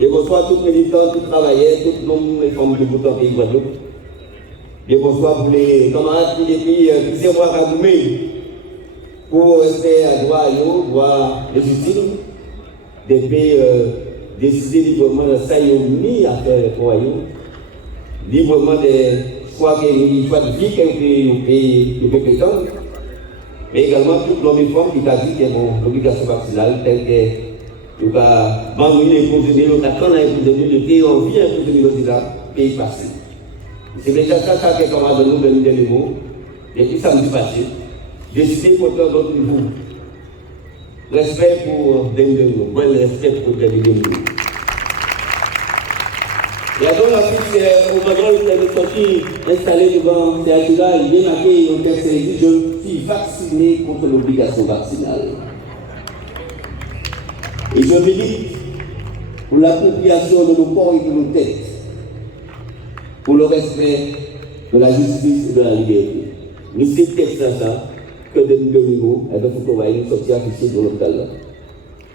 Je bonsoir tous les militants, tous les travailleurs, tous les femmes de tout le pays Guadeloupe. Je bonsoir pour les camarades qui depuis plusieurs mois à Goumé pour rester à droit à l'eau, droit légitime, depuis décider librement de ça, ils ont mis à faire pour eux, librement des choix de vie qu'ils peuvent prétendre, mais également tout l'homme et femme qui a dit que l'obligation vaccinale, telle que nous avons vendu les posés, nous avons les pays en vie, un peu de pays passé. C'est déjà ça que camarades nous venus de l'évo, depuis samedi passé, décider pour faire d'autres niveaux. Respect pour Dendeno, bon respect pour Dendeno. Et alors ensuite, au moment où il est sorti, installé devant ces agents-là, il vient marquer un texte et dit « Je suis vacciné contre l'obligation vaccinale ». Et je milite pour l'appropriation de nos corps et de nos têtes, pour le respect de la justice et de la liberté. Mais c'est texte ça que de niveau, il faut qu'on va nous sortir affiché dans notre talent.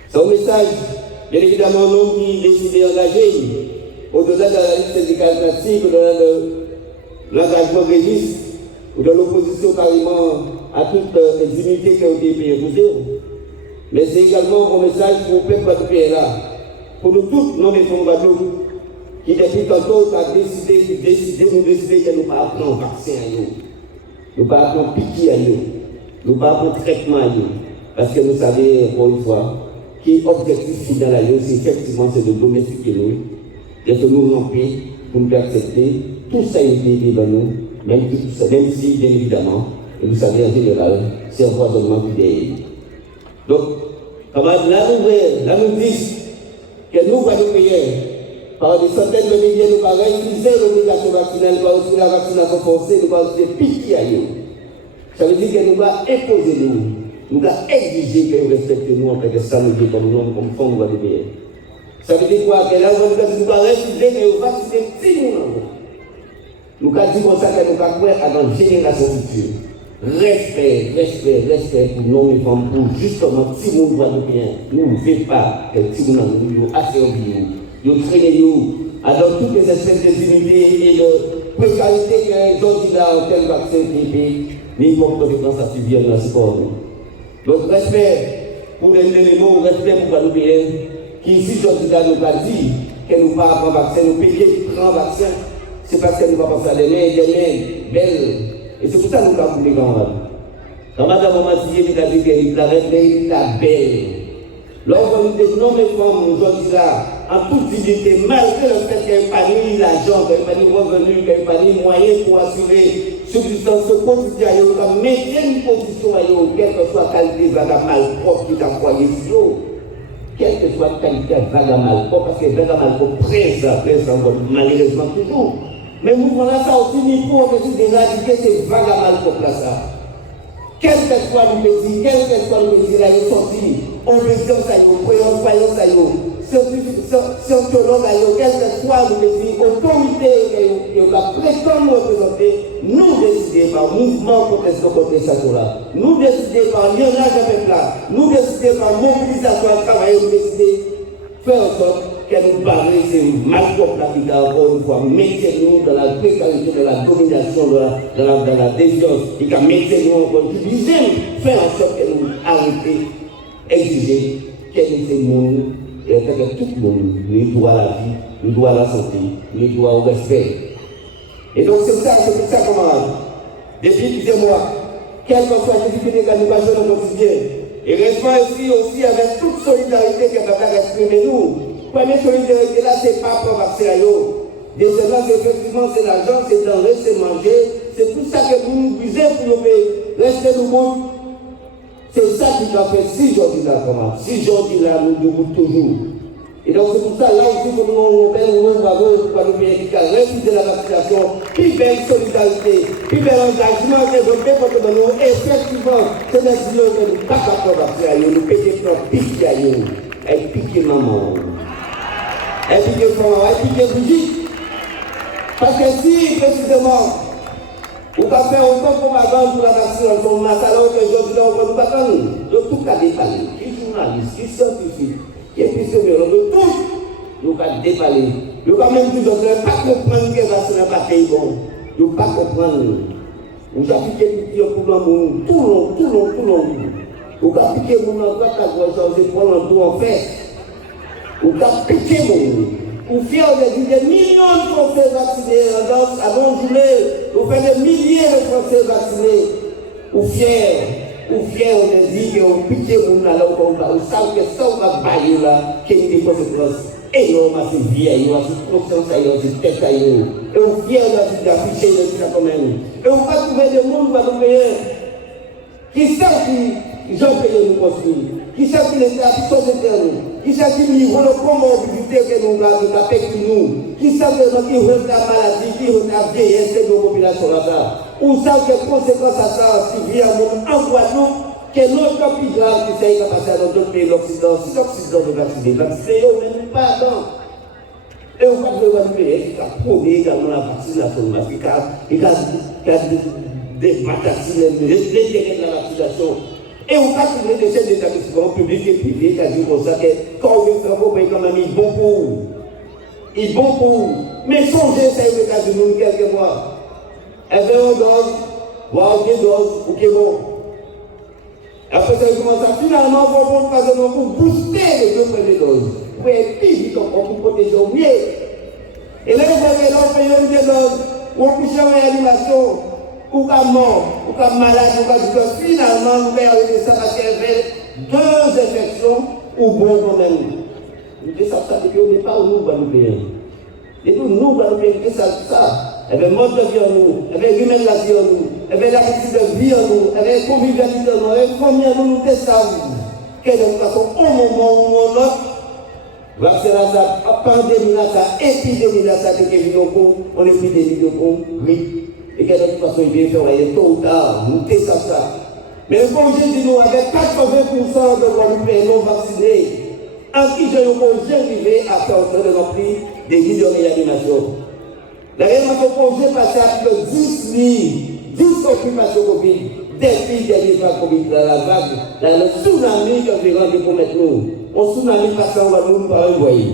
C'est un message, bien évidemment, nous qui décidons d'engager, au-delà de la liste syndicale classique, au-delà de l'engagement régiste, ou de l'opposition carrément à toute les unités qui ont été imposées. Mais c'est également un message pour le peuple guadeloupéen là, pour nous tous, non mais pour nous Guadeloupe, qui depuis tantôt a décidé que nous ne pas apprendre vaccin à nous, nous ne pas apprendre piquer à nous, nous ne pas apprendre traitement à nous, parce que nous savons encore une fois que l'objectif final à nous, c'est effectivement de domestiquer nous, de nous remplir pour nous accepter tout ça est dans nous, même si bien évidemment, et vous savez en général, c'est un empoisonnement qui est. Donc, là nous disent que nous, Guadeloupéens, par des centaines de milliers, nous allons utiliser l'obligation vaccinale, nous allons utiliser la vaccination forcée, nous allons utiliser piquer à nous. Ça veut dire que nous allons imposer nous allons exiger que nous respectons nous en tant que samedi, comme nous, comme femmes Guadeloupéens. Ça veut dire quoi? Que là, nous allons refuser que nous vacciner si nous allons dire comme ça que nous allons croire à notre génération future. Respect pour nos femmes, pour justement, si nous Guadeloupéens, nous ne voulons pas que si nous avons assez oublié, nous traînons dans toutes les espèces d'unités et de précarité que les autres là en tel vaccin qui ni comme conséquence à subir dans le sport. Donc, respect pour les éléments, respect pour Guadeloupéens, qui ici, aujourd'hui, nous a dit que nous ne pas prendre vaccin, nous payons grand vaccin, c'est parce que nous ne pas penser à des mains belles. Et c'est pour ça que nous avons les camarades. Quand Madame Mathieu nous a dit qu'elle est la belle. Lorsqu'on nous dit non, mes femmes, aujourd'hui là, en toute dignité, malgré le fait qu'elle n'ait pas ni l'argent, qu'elle n'ait pas ni revenu, qu'elle n'ait pas ni moyen pour assurer subsistance quotidienne, elle a maintenu une position, quelle que soit la qualité vagabond propre qui t'a croyé sur eux, quelle que soit la qualité vagabond propre, parce que vagabond propre présent, malheureusement toujours. Mais le mouvement là, ça aussi, il faut que tu éradiquer ces vagabonds pour ça. Quel que soit le plaisir, quel que soit le plaisir, là, il est sorti. Obéissance à vous, croyance à vous, scientologue à vous, quel que soit le plaisir, autorité que vous prétendez représenter, nous décidons par mouvement contre ça là. Nous décidons par lionnage avec là. Nous décidons par mobilisation à travailler, nous décidons faire en sorte que nous parlions, c'est mal propre la vie encore une fois, mettez-nous dans la précarité, dans la domination, dans la défiance, et que mettez-nous encore du dixième, faire en sorte que nous arrêtions, exiger, quel est ce monde, et que tout le monde, nous doit la vie, nous doit la santé, nous doit au respect. Et donc c'est pour ça, camarades, depuis plusieurs mois, quelle que soit la difficulté que nous passons au quotidien, et restons aussi avec toute solidarité que nous avons exprimée nous. Première solidarité là, c'est pas pour vacciner. Deuxièmement, effectivement, c'est l'argent, c'est denrée, c'est manger. C'est tout ça que vous nous visez pour nous rester nous bon. C'est ça qui va faire 6 jours là, comment 6 jours là, nous devons toujours. Et donc c'est pour ça là aussi que nous avons pour nous pays qui a refusé la vaccination, puis belle solidarité, puis bel engagement développé contre nous. Effectivement, c'est des gens que nous ne pouvons pas vacciner, nous payons notre piquer à nous, et piquer maman. Et puis que bougie. Parce que si, précisément, on va faire autant de propagande pour la vaccination, on a talent que aujourd'hui, on va nous battre. De tout cas détaillé, qui journaliste, qui scientifique, qui épistémologue, de tout, nous allons déballer. Nous allons même dire que pas comprendre que le vaccin n'a pas été bon. Nous ne pas comprendre. Nous avons piqué pour l'amour, tout long. Nous avons piqué mon endroit à gauche, nous avons tout en fait. Nous avons piqué mon. Nous fiers des millions de Français vaccinés avant de nous faisons des milliers de Français vaccinés. Nous fiers, on a dit qu'on piqué mon là, on savent que ça, on va bailler là, qu'il y a des conséquences énormes à ces vieilles, à ces consciences, à ces têtes. Et on fiers d'afficher le quand même. Et on va trouver des mondes qui savent qu'ils ont payé nous construire, qui savent qu'ils étaient habitués de nous, qui savent qu'ils ont le comorbidité que nous avons, qui savent qu'ils ont la maladie, qui ont la vieillesse de nos populations là-bas. Ou savent que conséquences à ça, si vient en Guadeloupe, que notre plus grave qui s'est passé dans d'autres pays de l'Occident, si l'Occident veut vacciner, vacciner, on n'est pas dedans. Et on va devoir nous payer, qui a prôné également la vaccination, qui a des vaccins, l'intérêt de la vaccination. Et on va trouver des chaînes d'établissement publics et privés qui a dit comme ça que quand on veut faire un pays, quand même, il est bon pour vous. Il est bon pour vous. Mais songez, ça y est, États-Unis, quelques mois. Et bien, on dose, voire deux doses, ou qui est bon. Après ça, il commence à finalement pour booster les deux premières doses. Pour être plus vite encore, pour protéger au mieux. Et là, vous avez l'enfant de doses, ou coucher en réanimation, ou qu'à mort, ou qu'à malade, ou qu'à dire finalement, vous avez ça parce qu'il y avait deux infections, ou bon quand même. Vous dites ça, qu'on n'est pas où nous, Guadeloupéens. Et nous, Guadeloupéens, c'est ça. Il y avait mode de vie en nous, il y avait humain de la vie en nous, il y avait l'habitude de vie en nous, il y avait convivialité en nous, il y avait combien de nous savons que de toute façon, au moment où on note, vaccination, pandémie, épidémie, on épidémie de con, oui. Et que de toute façon, il vient faire tôt ou tard, nous savons ça. Mais comme je dis, nous, avec 80% de Guadeloupéens non vaccinés, en qui je vais arriver à faire de nos prix des guides de réanimation. La réanimation projet passée à plus de 10 occupations Covid, depuis dernier vague Covid, la vague, le tsunami que nous avons pour mettre nous. On tsunami parce qu'on va nous pas envoyer.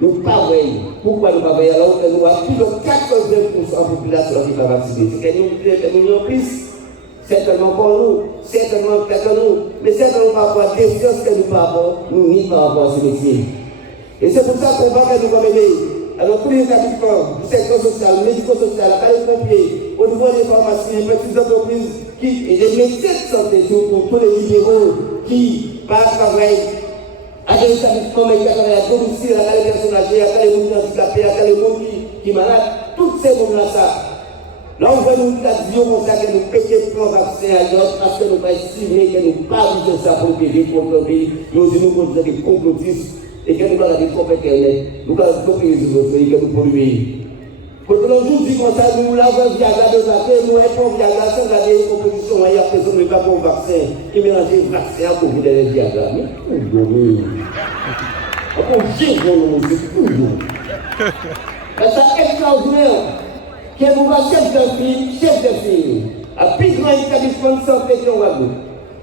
Nous pas voyer. Pourquoi nous pas voyer alors que nous avons plus de 80% de la population qui va vacciner? C'est que nous en plus, certainement pour nous, certainement peut-être nous, mais certainement par rapport à la défiance que nous avons, nous ni par rapport à ce métier. Et c'est pour ça qu'on va nous aider. Alors, tous les établissements du secteur social, médico-social, les pompiers, au niveau des pharmacies, les petites entreprises et les métiers de santé, surtout tous les libéraux qui travaillent à des établissements, mais qui travaillent à domicile, à les personnes âgées, à les gens handicapés, à les gens qui sont malades, tous ces gens-là, ça. Là, on voit nous dire comme ça que nous pétons pour vaccin à l'autre parce que nous pas estimé que nous ne pas de ça pour le pays, contre le pays, nous aussi nous considérons des complotistes. Et que nous allons aller sur Internet, nous allons copier les autres pays que nous polluons. Quand on nous dit comme ça, nous l'avons Viagra de vaccin, nous avons Viagra sans garder une composition, il y a personne qui ne va pas au vaccin, qui mélange le vaccin pour vous donner le Viagra. Mais tout le monde. Après, j'ai bon, c'est tout le monde. C'est extraordinaire. Qui est mon chef de fille, à plus grand établissement de santé qui on va nous.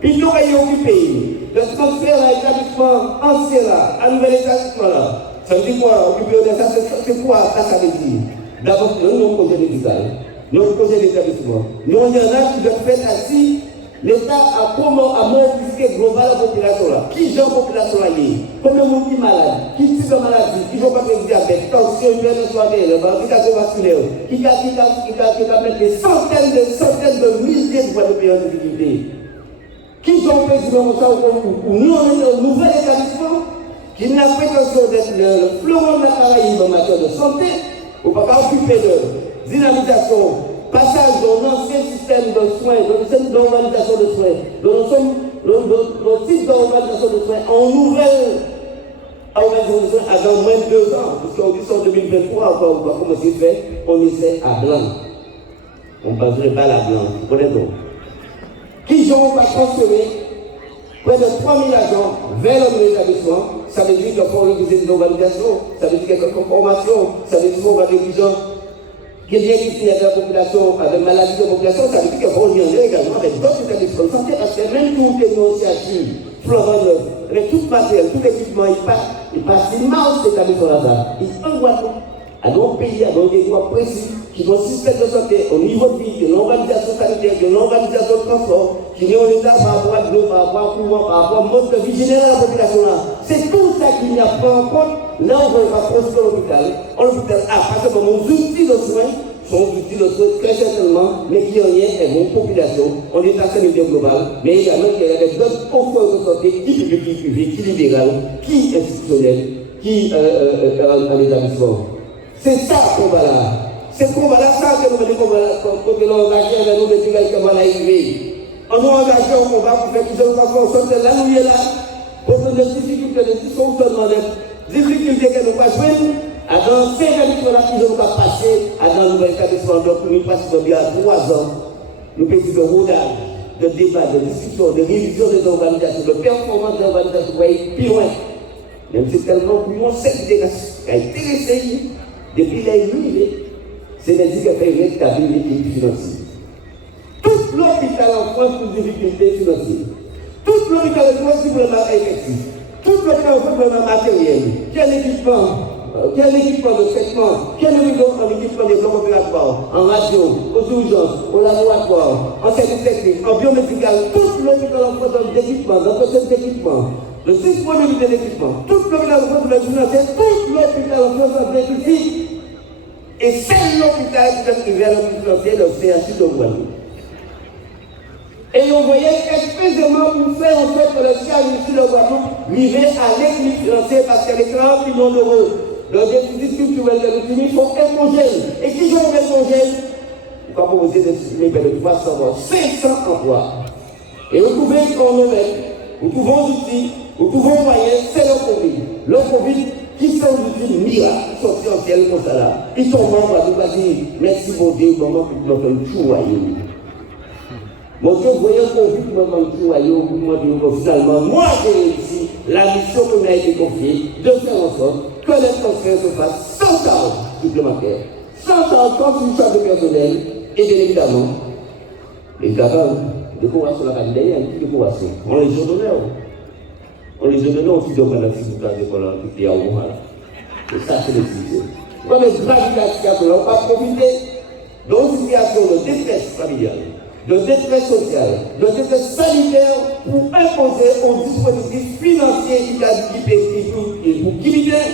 Puis nous avons occupé. Le transfert à l'établissement ancien là, à nouvel établissement là, ça veut dire quoi? Occuper de ça, c'est quoi ça veut dire? D'abord, nous avons un projet médical, nous avons un projet d'établissement. Nous avons un acte de fait ainsi, l'État a comment à modifier global la population là. Qui j'ai la population là? Combien de gens qui sont malades? Qui type de maladie? Qui n'ont pas de diabète, tension, hypertension, vaccinaire, qui a mettre des centaines de milliers de Guadeloupéens en difficulté. Qui ont président ça ou nous on est un nouvel établissement qui n'a pas prétention d'être le fleuron de la Caraïbe en matière de santé, ou pas occuper de dynamisation, passage dans l'ancien système de soins, dans le système d'organisation de soins, dans le type d'organisation de soins en nouvelle organisation de soins avant moins de 2 ans, parce qu'on dit en 2023, on va commencer à faire, on essaie à blanc. On ne passerait pas la blanc, vous connaissez donc. Qui ont pas transféré près de 3 000 agents vers le établissement, ça veut dire qu'il faut réviser des organisations, ça veut dire qu'il y a une formation, ça veut dire qu'il faut avoir des gens qui viennent ici avec la population, avec maladie de la population, ça veut dire qu'il faut revenir également avec d'autres établissements de santé, parce que même toutes les initiatives, Florent Neuf, mais tout matériel, tout équipement, il passe si mal cet établissement là. Il en Guadeloupe, à nos pays, à nos territoires précis, qui ont un système de santé au niveau de vie, de l'organisation sanitaire, de l'organisation de transport, qui est en état par rapport à l'eau, par rapport au courant, par rapport au mode de vie général de la population là. C'est tout ça qu'il n'y a pas en compte. Là, on va procéder à l'hôpital. En l'hôpital, à partir du moment où outils de soins sont outils de soins très certainement, mais qui en rien est une population. On est à sanitaire global, mais également il y a d'autres offres de santé, qui public, qui privé, qui libéral, qui institutionnel, qui en établissement. C'est ça qu'on va là. C'est qu'on va là, ça que nous venons quand nous engageons avec nous, les gens qui vont arriver. On nous engage au combat pour faire qu'ils aient une façon de là, nous y est là. Pour que les difficultés, les dysfonctionnements, les difficultés que nous passons, dans ces établissements-là qui nous ont passé, dans le nouvel établissement, donc nous passons bien 3 ans, nous faisons de rodage, de débat, de discussion, de révision des organisations, de performance des organisations, pour aller plus loin. Même si c'est tellement plus loin, c'est qui a intéressé, depuis l'arrivée, c'est des qui fait rétablir l'équilibre financier. Tout l'hôpital en France pour difficultés financières. Tout l'hôpital en France pour le matériel effectif. Tout l'hôpital en France pour le matériel. Quel équipement de traitement, quel équipement de bloc opératoire, en radio, aux urgences, au laboratoire, en service technique, en biomédical, tout l'hôpital en France dans l'équipement, dans le système d'équipement, le disponibilité d'équipement, tout l'hôpital en France pour le financier, tout l'hôpital en France dans l'équipement. Et c'est l'hôpital qui est arrivé à l'hôpital financier, le CHU de Guadeloupe. Et on voyait expressément pour faire en sorte que le CHU de Guadeloupe vivait à l'équilibre financier parce qu'il y avait 40 millions d'euros. Le déficit structurel de l'Utilité sont écogènes. Et qui sont écogènes? On va proposer des supprimer près de 300 morts, 500 emplois. Et vous pouvez chronomètre, vous pouvez outils, vous pouvez moyens, c'est le Covid. Le Covid, qui sont des outils miracles, qui sont essentiels comme ça là. Ils sont membres à nous dire merci mon Dieu, comment vous pouvez nous choyer. Mon Dieu, vous voyez le Covid, comment vous choyer, vous finalement, moi j'ai réussi la mission qui m'a été confiée de faire en sorte que les transferts se fassent sans charge supplémentaire, sans charge comme charge de personnel, et bien évidemment, décoration la candidature, il y a une petite décoration. On les a donnés. On les a donnés aussi de la situation de la qui est au moins. Et ça, c'est le sujet. Comme les graves la situation, on va profiter d'une situation de détresse familiale, de détresse sociale, de détresse sanitaire pour imposer un dispositif financier pour limiter,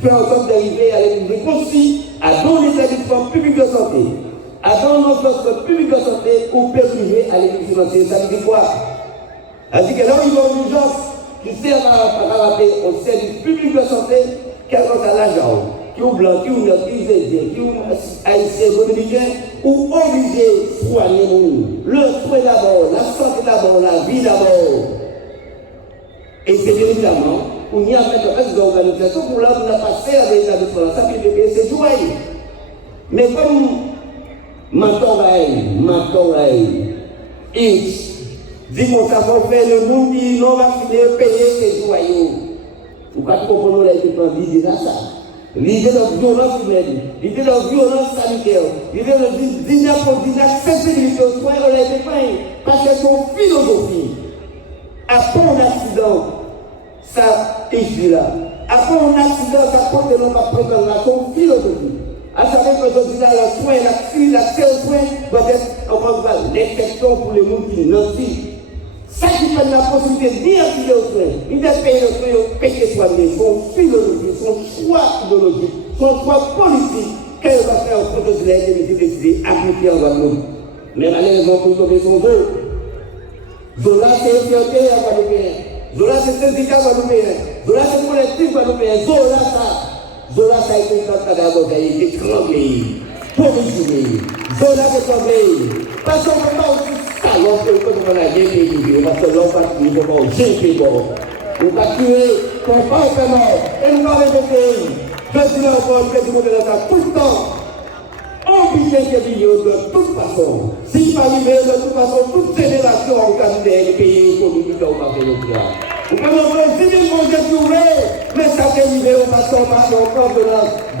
faire en sorte d'arriver à l'équilibre aussi à dans les établissements publics de santé, à dans nos postes publics de santé ou privé à l'équilibre financier. Ça veut dire quoi? Ça veut dire que là où il y a une urgence qui sert à rappeler au service public de santé, quel que soit l'argent, qui ou blanc, qui ou noir, qui ou indien, qui ou haïtien, dominicain, ou obligé de soigner le soin d'abord, la santé d'abord, la vie d'abord. Et c'est bien évidemment, on y a fait des organisations pour là, on a passé à des établissements, ça veut dire que c'est joyeux. Mais comme maintenant, et dis-moi, ça va faire le monde qui non vacciné, payer ses joyaux. Vous pouvez comprendre l'idée de ça. L'idée de violence humaine, l'idée de violence sanitaire, l'idée d'inaccessibilité aux soins, on les dépeint parce que son philosophie, après un accident, ça est là. Après un accident, ça compte de notre préparation philosophie. À savoir que aujourd'hui, le soin, l'accès aux soins doit être, en l'infection pour les gens qui n'ont pas. Ça qui fait la possibilité d'y aux soins, il doit payer le soin, payer soigner, son philosophie, son choix idéologique, son choix politique, qu'elle va faire au projet de l'indemnité décidée, appliquer en Guadeloupe. Mais malheureusement, pour sauver son dos, Zola, c'est une fierté à Guadeloupéen. Zola, c'est un syndicat Guadeloupéen. Zola, c'est un collectif Guadeloupéen. Zola, ça a été une carte d'abord, il a été tremblé, provisionné. Zola, c'est tremblé. Parce qu'on ne peut pas aussi alors que on a bien payé, parce que l'on va tuer, on va jeter mort. On va tuer, on va faire mort. Et nous allons répéter. Je dis là encore, je dis dans ça tout le temps. On vit quelques millions de toute façon. Si pas arrivé, de toute façon, toute génération en cas de pays économique, on va faire le plan. Vous pouvez avoir 10 000 congés trouvés, mais ça fait arriver, on va s'en encore de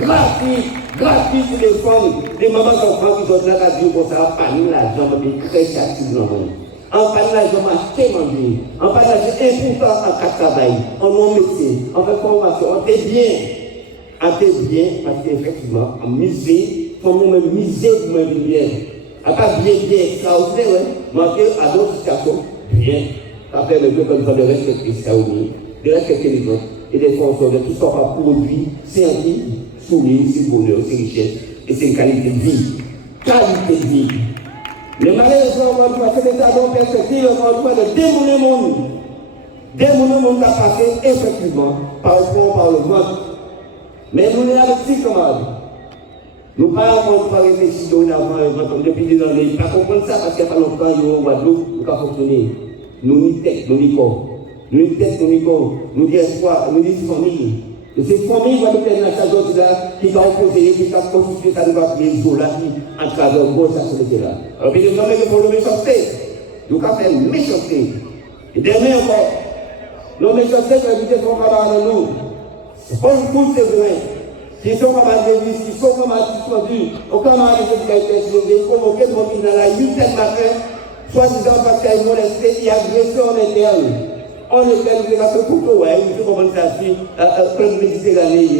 gratuit pour les femmes, des mamans d'enfants qui sont là, qui disent qu'on s'en pas nous l'argent, mais très chaque En partage, on acheté manger. En partage, important en cas de travail, en mon métier, en fait formation, on t'est bien. On t'est bien, parce qu'effectivement, en musée, il faut même miser pour me bien. À pas bien, extraordinaire, ouais. Manquer à d'autres situations, bien. Après, le peuple de respecter ça aussi, de respecter les autres, et de consommer tout ça par produit, c'est un qui souligne, c'est bonheur, c'est richesse, et c'est qualité de vie. Qualité de vie. Le malheureusement, on doit faire des abons perspectives, on doit démolir le monde. Démolir le monde a passé effectivement par le fond, par le ventre. Mais nous sommes avec six camarades. Nous ne pouvons pas réfléchir depuis des années. Pas comprendre ça parce qu'il n'y a pas longtemps, il y a un Guadeloupe, nous pouvons fonctionner. Nous ni tête, nous ni corps. Nous ni tête, nous ni corps. Nous disons espoir, nous disons famille. Et c'est famille Guadeloupe dans sa zone là qui va opposer, qui va constituer ça, nous va créer une zone là qui, en travers de gauche, ça se là. Alors, bien évidemment, il faut le méchanceté. Nous avons fait méchanceté. Et demain encore, nos méchancetés peuvent éviter son travail dans nous. On pousse ces besoins. Qui sont camarades de l'église, qui sont camarades suspendus, aux camarades de l'éducation explosée, convoqués pour venir dans la 8e matin, soi-disant parce qu'il y a une molesté et agressé en interne. En interne, il y a fait couteau, ouais, il faut commencer à suivre, plein de méditerranéens,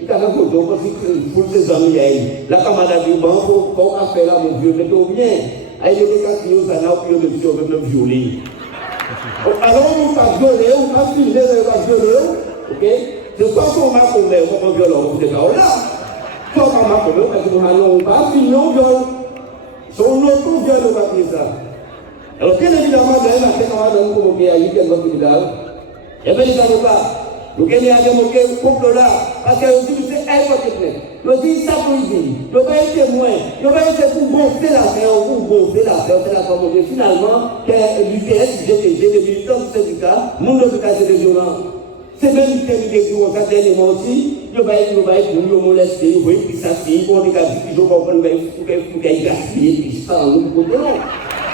il y a fait couteau, parce que pour ses amis, la camarade a dit, bon, faut faire là, mon vieux, mais tout bien. Il y a des cas qui ont ça, là, puis on monsieur, on même violer. Alors, on ne va pas violer, on va pas filmer, on va violer, ok? C'est pas qu'on m'a convaincu, on va violer, on ne sait pas là. Soit qu'on m'a convaincu, parce que on va filmer, on viole. Son autre viol, on va faire ça. Alors, bien évidemment, dans la camarade, on va convoquer à 8e hôpital. Il y avait des avocats. Nous avons démontré le couple là, parce que nous disons c'est un côté. Nous disons ça pour dire. Nous avons été témoins. Nous avons été pour gonfler l'affaire, c'est la forme de finalement que l'UTS, GTG, les militants du syndicat, mon hôpital c'est des violents. C'est même une technique qui ont fait dernièrement aussi. Nous avons molesté, nous avons pris sa fille, nous avons dit qu'ils ont compris, nous avons gaspillé, puis ça, nous avons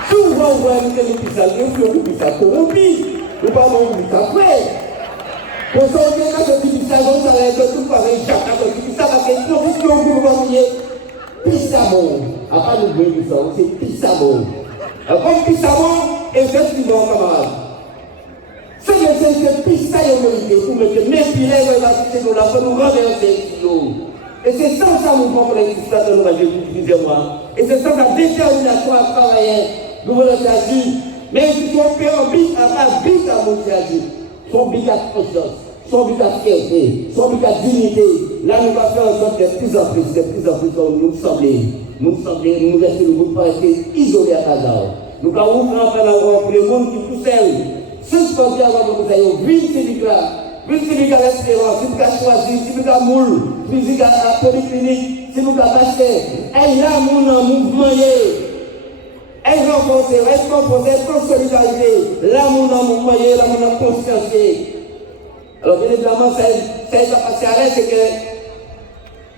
souvent, on voit une technique qui s'allie, nous avons ça corrompu. Nous parlons de ça après. Pour ça, on dit que ce petit savon, ça va être tout pareil, Jacques, ça va être une condition pour vous voyez. Pissabon, à part le bruit du sang, c'est Pissabon. Comme Pissabon, effectivement, camarade. C'est Pissabon pour mettre mes filets, nous la faisons renverser. Et c'est sans ça mouvement pour l'existence de nous, plusieurs mois. Et c'est sans la détermination à travailler, nous voulons agir. Mais si on fait un but, à pas but à mon agir. Son but à conscience, son but à fierté, son but à dignité. Là, nous allons faire en sorte que de plus en plus, nous semblons, nous laisser le groupe rester isolé à Kazao. Nous allons ouvrir un peu pour le monde qui tout seul. Suspendu avant que nous ayons 8 syndicats. 8 syndicats d'espérance, si nous avons choisi, si nous avons moule, si nous avons polyclinique, si nous avons acheté. Et là, nous avons mouvement. Elle renforce, elle solidarité. Là, mon amour moyen, là, mon amour consciencié. Alors, bien évidemment, ça passe à l'aise, c'est que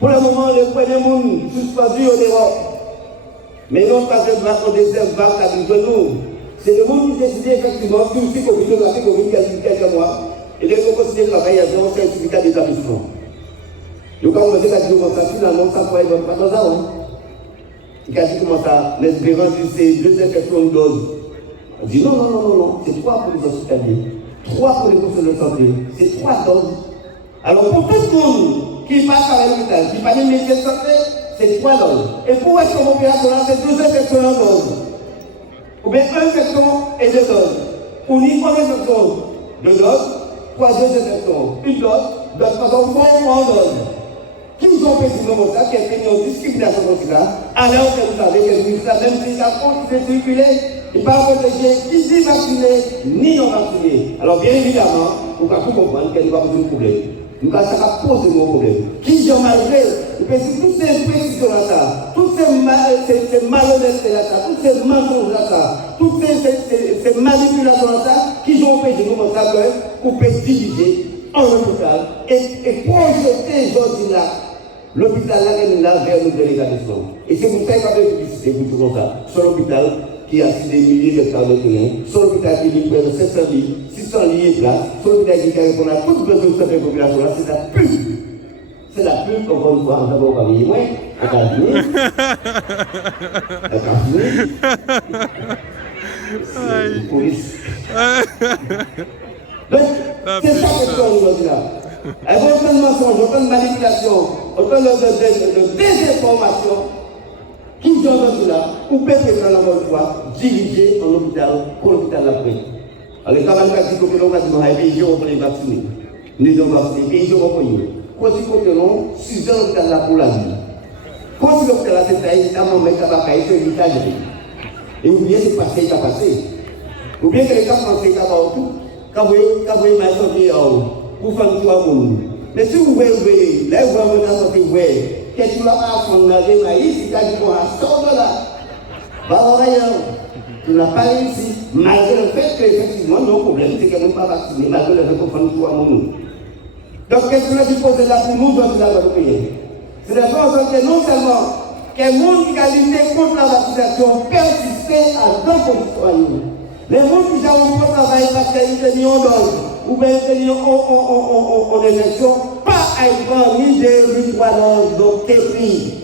pour le moment, le premier monde suspendu au Europe. Mais non, pas de vague, on deuxième vague avec nous. C'est le monde qui décide effectivement, qui aussi Covid, on a fait Covid quelques mois. Et donc, on considère que il y a zéro certificat d'établissement. Donc, quand on me dit que ça, finalement, ça pourrait être pas dans ça, oui. Il a dit comment ça, l'espérance, c'est 2 infections de dose. On dit non, c'est 3 pour les hospitaliers, 3 pour les professionnels de santé, c'est 3 doses. Alors pour tout le monde qui passe à l'hôpital, qui passe les métiers de santé, c'est 3 doses. Et pour être comme opération, c'est 2 infections en dose. Ou bien 1 infection et 2 doses. Ou ni 1 infection, 2 doses, 3 infections, 1 dose, d'autres façons, 3 doses. Qu'ils ont fait du moment ça, qui a fait une discrimination comme ça, alors que vous savez que le ministère, même si ça continue de circuler, il ne va pas protéger qui dit vacciné, ni non vacciné. Alors bien évidemment, on va tout comprendre qu'il n'y a pas besoin de problème. Nous ça va poser mon problème. Qui ont malgré, tous ces précisions là, toutes ces malhonnêtetés là, tous ces mensonges là, toutes ces manipulations là, qui ont fait du moment ça, pour diviser en hôpital et projeter aujourd'hui là. L'hôpital là est là vers nos délégations. Et c'est pour ça qu'on a publicité pour tout ça. Sur l'hôpital qui a des milliers de cas de terrain, sur l'hôpital qui livre près de 700 lits, 600 lits là, sur l'hôpital qui répond à toutes les besoins de cette population là, c'est la pub. C'est la pub qu'on va nous voir d'abord par les moyens, on va venir. police. Donc, c'est ça que nous avons dit là. Il y a autant de mensonges, autant de manipulations, autant de désinformation qui ont dit là, ou peut être encore une fois dirigé en hôpital pour l'hôpital après. Alors, les camarades qui disent que l'on va dire que les gens vont les vacciner. Nous devons vacciner, les gens vont payer. Quand ils continuent, 6 ans l'hôpital là pour la vie. Quand l'hôpital là, c'est évidemment, mais ça va pas être l'hôpital. Et ou bien c'est passé, ça passé. Ou bien que les cas français, ça va tout. Quand vous voyez ma santé, vous faites tout à monde. Mais si vous voyez, là vous voyez ma santé, vous voyez, qu'est-ce que tu vas apprendre dans les maïs, il a dit qu'on a sorti là. Va ailleurs. Tu n'as pas réussi, malgré le fait qu'effectivement, nos problèmes, c'est qu'elle n'est pas vaccinée, malgré le fait qu'on fait tout à monde. Donc, qu'est-ce que tu poses là pour nous, dans la payer? C'est la chose que non seulement que les gens qui ont lutté contre la vaccination persistaient à deux conditions. Les gens qui ont fait travail parce qu'ils étaient en dose ou bien ils étaient en élection, pas à y prendre ni des victoires donc pris,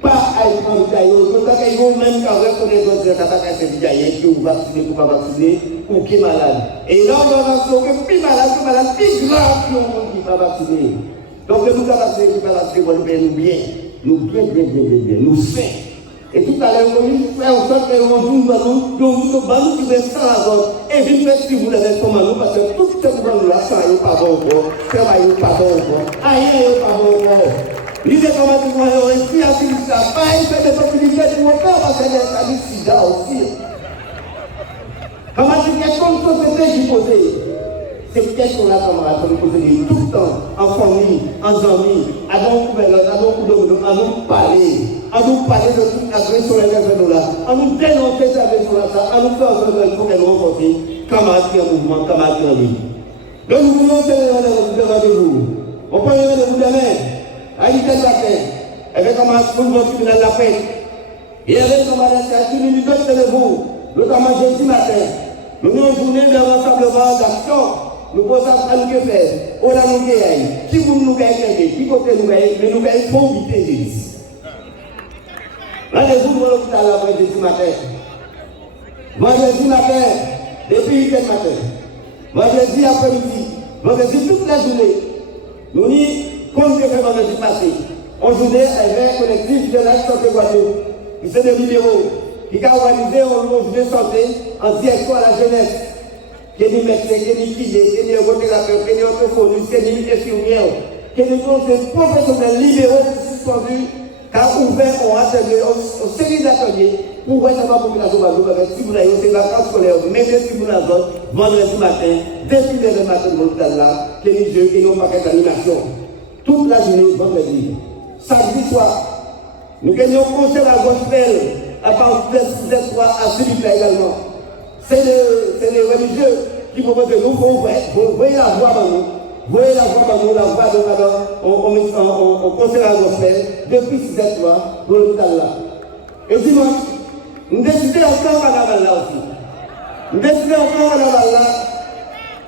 pas à y prendre des donc ils ont même qu'à reconnaître que ça va être des qui ont vacciné ou pas vacciné ou qui est malade. Et là, on va voir que plus malade, plus grave que le monde qui n'est pas vacciné. Donc, nous avons vacciné, qui pas vacciné, nous bien, nous faits. Et tout à l'heure, on fait en sorte que nous allons qui veut sans la vote, et vite fait si vous l'avez comme nous, parce que tout ce que vous voulez là, ça n'est pas bon encore, ça n'est pas bon encore, ailleurs n'est pas bon encore. L'idée comment tu vois, on est à ça, pas une fait des possibilités pour encore, parce qu'il y a un sida aussi. Comment tu fais comme société qui posait? C'est question-là, camarades, qu'on nous poser tout le temps, en famille, en amis, à nous parler de toute l'agression là, à nous dénoncer cette agression-là, à nous faire en sorte qu'elle renforce, camarades qui ont un mouvement, camarades qui ont une vie. Donc nous voulons faire un rendez-vous. On peut un rendez-vous demain, à 10h du matin, avec camarades pour le tribunal de la paix. Et avec camarades qui a fini d'autres rendez-vous, notamment jeudi matin. Nous avons une journée de rassemblement d'action. Nous posons à nous faire. On a nous gagné. Qui vous nous gagnez, qui côté nous gagnez, mais nous gagnons pour éviter les listes. Rendez-vous dans l'hôpital après jeudi matin. Vendredi matin, depuis week-end matin. Vendredi après-midi. Vendredi toute la journée. Nous n'y comptons que vendredi passé. On journée avec collectif de la santé Guadeloupe. Qui sont des libéraux. Qui a organisé un journée de santé en direction à la jeunesse. Qui est médecin, qui est kiné, qui est ergothérapeute, qui est orthophoniste, qui est infirmière, qui est professionnels libéraux suspendus, qui a ouvert une série d'ateliers pour voir la population avec si vous avez des vacances scolaires, même si vous avez vendredi matin, depuis le matin de l'hôpital là, qui est jeu, qui est un paquet d'animation. Toute la journée, vendredi. Samedi soir, nous gagnons un concert à gospel à partir de 6h à Philippe également. C'est les religieux qui proposent de nous, vous voyez la voix dans nous, voyez la voix dans nous, la voix de madame, on conseille la gospel depuis 6h pour l'hôpital là. Et dimanche, nous décidons encore carnaval là aussi. Nous décidons encore carnaval là.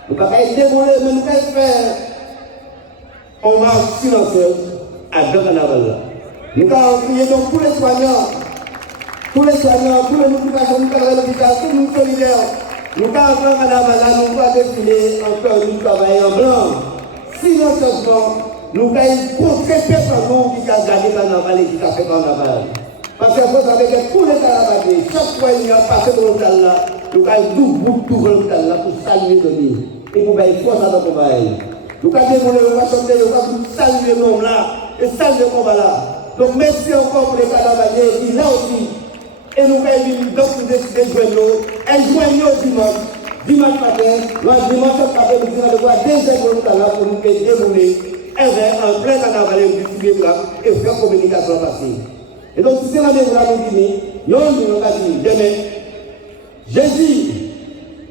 Nous ne pouvons pas être dévoilés, mais nous pouvons faire une marche silencieuse à deux carnaval là. Nous pouvons prier donc tous les soignants. Tous les soignants, tous les motivations, nous travaillons à l'hôpital, tous nous solidaires. Nous avons encore madame là, nous pas défiler encore, nous travaillons en blanc. Silencieusement, nous avons contrôlé par nous qui a gardé carnaval et qui a fait carnaval. Parce que vous savez que tous les carnavaliers, chaque fois qu'il y a passé dans l'hôpital là, nous avons tout l'hôpital là pour saluer de nous. Et pour faire force à notre travail. Nous avons dévoilé le rassemblement, nous avons salué l'homme là, et saluer le combat là. Donc merci encore pour les carnavaliers qui là aussi. Et nous avons donc décidé de joindre nous. Et joignons dimanche matin, dimanche après-midi, nous allons voir des écoles là pour nous dérouler en plein carnaval et faire communication passée. Et donc, si c'est rendez-vous là, nous disons, nous allons dire demain, jeudi,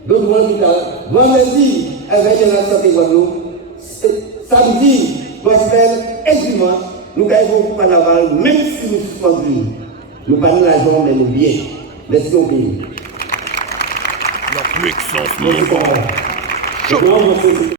nous allons l'hôpital, vendredi, avec la santé Guadeloupe, samedi, gospel et dimanche, nous gagnons pour carnaval, même si nous suspendons. Nous parlons l'argent, mais nous bien. Merci au pays. La puissance mouvante.